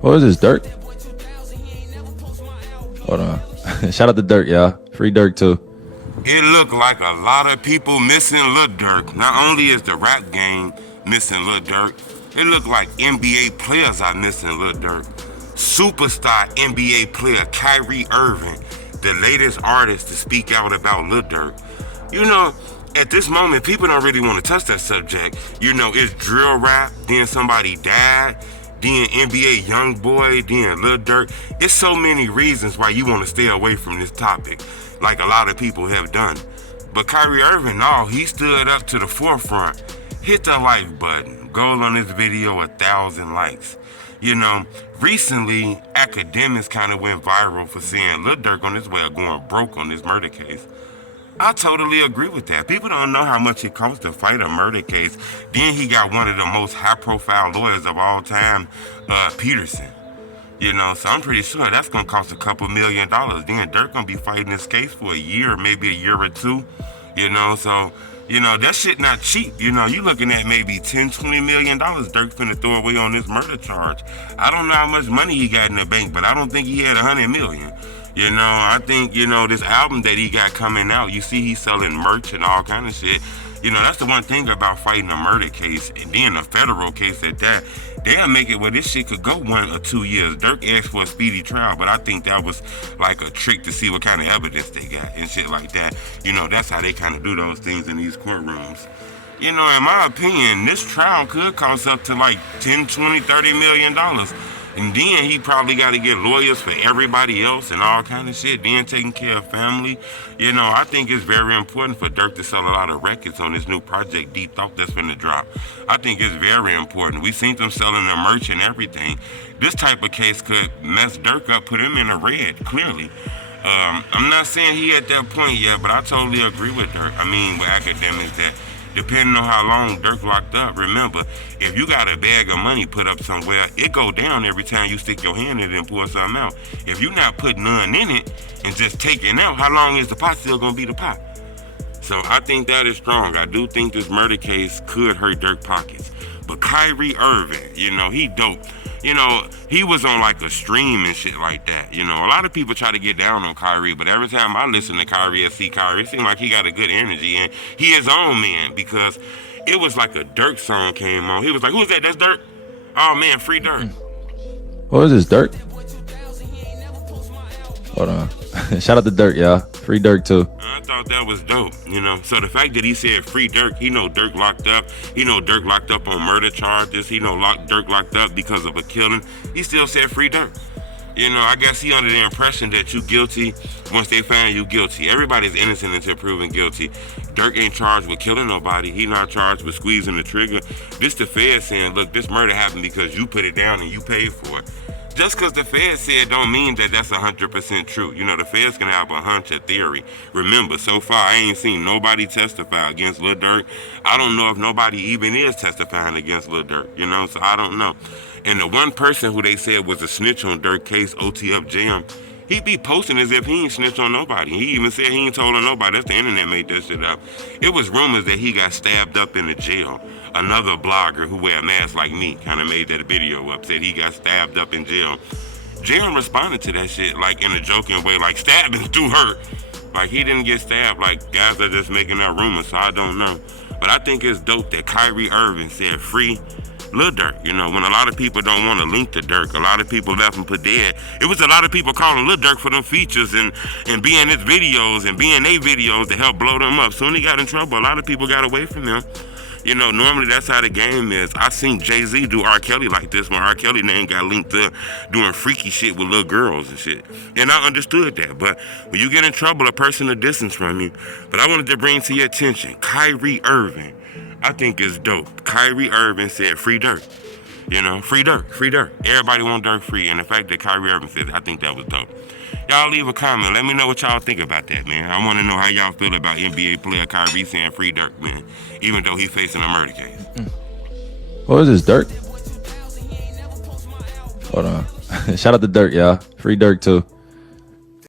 What is this, Durk? Hold on. Shout out to Durk, y'all. Free Durk, too. It looked like a lot of people missing Lil Durk. Not only is the rap game missing Lil Durk, it looked like NBA players are missing Lil Durk. Superstar NBA player Kyrie Irving, the latest artist to speak out about Lil Durk. You know, at this moment, people don't really want to touch that subject. You know, it's drill rap, then somebody died, then NBA Youngboy, then Lil Durk. It's so many reasons why you want to stay away from this topic, like a lot of people have done. But Kyrie Irving, no, he stood up to the forefront. Hit the like button. Goal on this video, 1,000 likes. You know, recently, academics kind of went viral for saying Lil Durk on his way of going broke on this murder case. I totally agree with that. People don't know how much it costs to fight a murder case. Then he got one of the most high-profile lawyers of all time, Peterson. You know, so I'm pretty sure that's going to cost a couple $1 million. Then Durk going to be fighting this case for a year, maybe a year or two. You know, so, you know, that shit not cheap. You know, you looking at maybe $10-20 million Durk finna throw away on this murder charge. I don't know how much money he got in the bank, but I don't think he had $100 million. You know, I think, you know, this album that he got coming out, you see he's selling merch and all kind of shit. You know, that's the one thing about fighting a murder case, and then a federal case at that. They'll make it where this shit could go 1 or 2 years. Durk asked for a speedy trial, but I think that was like a trick to see what kind of evidence they got and shit like that. You know, that's how they kind of do those things in these courtrooms. You know, in my opinion, this trial could cost up to like $10, $20, $30 million. And then he probably got to get lawyers for everybody else and all kind of shit. Then taking care of family. You know, I think it's very important for Durk to sell a lot of records on this new project, Deep Thought, that's finna drop. I think it's very important. We seen them selling their merch and everything. This type of case could mess Durk up, put him in the red, clearly. I'm not saying he at that point yet, but I totally agree with Durk. I mean, with academics that depending on how long Durk locked up, remember, if you got a bag of money put up somewhere, it go down every time you stick your hand in it and pull something out. If you not putting none in it and just taking out, how long is the pot still gonna be the pot? So I think that is strong. I do think this murder case could hurt Durk pockets. But Kyrie Irving, you know, he dope. You know, he was on like a stream and shit like that. You know, a lot of people try to get down on Kyrie, but every time I listen to Kyrie or see Kyrie, it seems like he got a good energy and he his own man, because it was like a Durk song came on. He was like, who's that? That's Durk? Oh man, free Durk. What is this, Durk? Hold on. Shout out to Durk, y'all. Free Durk, too. I thought that was dope, you know. So the fact that he said free Durk, he know Durk locked up. He know Durk locked up on murder charges. He know Durk locked up because of a killing. He still said free Durk. You know, I guess he under the impression that you guilty once they find you guilty. Everybody's innocent until proven guilty. Durk ain't charged with killing nobody. He not charged with squeezing the trigger. This the Fed saying, look, this murder happened because you put it down and you paid for it. Just because the feds said don't mean that that's 100% true. You know, the feds can have a hunch, a theory. Remember, so far, I ain't seen nobody testify against Lil Durk. I don't know if nobody even is testifying against Lil Durk, you know, so I don't know. And the one person who they said was a snitch on Durk case, OTF Jam, he be posting as if he ain't snitched on nobody. He even said he ain't told on nobody. That's the internet made that shit up. It was rumors that he got stabbed up in the jail. Another blogger who wear a mask like me kind of made that video up, said he got stabbed up in jail. Jam responded to that shit like in a joking way, like stabbing do hurt. Like he didn't get stabbed, like guys are just making that rumor, so I don't know. But I think it's dope that Kyrie Irving said free Lil Durk. You know, when a lot of people don't want to link to Durk, a lot of people left him for dead. It was a lot of people calling Lil Durk for them features and being his videos and being they videos to help blow them up. Soon he got in trouble, a lot of people got away from him. You know, normally that's how the game is. I seen Jay-Z do R. Kelly like this when R. Kelly name got linked to doing freaky shit with little girls and shit. And I understood that. But when you get in trouble, a person a distance from you. But I wanted to bring to your attention, Kyrie Irving. I think it's dope. Kyrie Irving said free Durk. You know, free Durk, free Durk. Everybody want Durk free. And the fact that Kyrie Irving said it, I think that was dope. Y'all leave a comment. Let me know what y'all think about that, man. I want to know how y'all feel about NBA player Kyrie saying free Durk, man, even though he's facing a murder case. What is this, Durk? Hold on. Shout out to Durk, y'all. Free Durk, too.